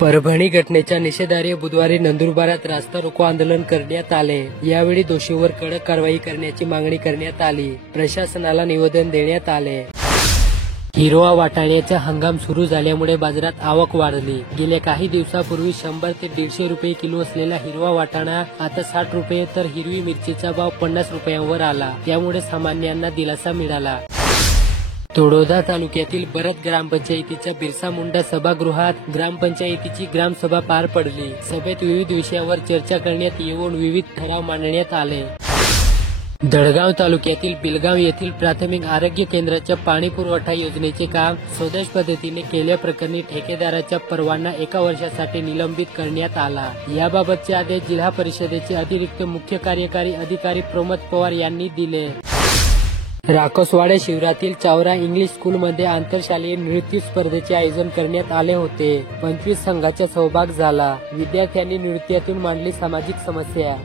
परभणी घटनेच्या निषेधार्थ बुधवारी नंदुरबारात रास्ता रोको आंदोलन करण्यात आले। यावेळी दोषींवर कडक कारवाई करण्याची मागणी करण्यात आली। प्रशासनाला निवेदन देण्यात आले। हिरवा वाटाण्याचा हंगाम सुरू झाल्यामुळे बाजारात आवक वाढली। गेल्या काही दिवसापूर्वी 100 ते 150 रुपये किलो असलेला हिरवा वाटाणा आता 60 रुपये तर हिरवी मिरचीचा भाव 50 रुपयांवर आला। त्यामुळे सामान्यांना दिलासा मिळाला। तळोदा तालुक्यातील बरत ग्रामपंचायतीच्या बिरसा मुंडा सभागृहात ग्रामपंचायतीची ग्रामसभा पार पडली। सभेत विविध विषयावर चर्चा करण्यात येऊन विविध ठराव मांडण्यात आले। दळगाव तालुक्यातील बिलगाव येथील प्राथमिक आरोग्य केंद्राच्या पाणी पुरवठा योजनेचे काम स्वदेश पद्धतीने केल्याप्रकरणी ठेकेदाराचा परवाना 1 वर्षासाठी निलंबित करण्यात आला। याबाबतचे आदेश जिल्हा परिषदेचे अतिरिक्त मुख्य कार्यकारी अधिकारी प्रमोद पवार यांनी दिले। राकोसवाडे शिवारातील चावरा इंग्लिश स्कूलमध्ये आंतरशालेय नृत्य स्पर्धेचे आयोजन करण्यात आले होते। 25 संघाचा सहभाग झाला। विद्यार्थ्यांनी नृत्यातून मांडली सामाजिक समस्या।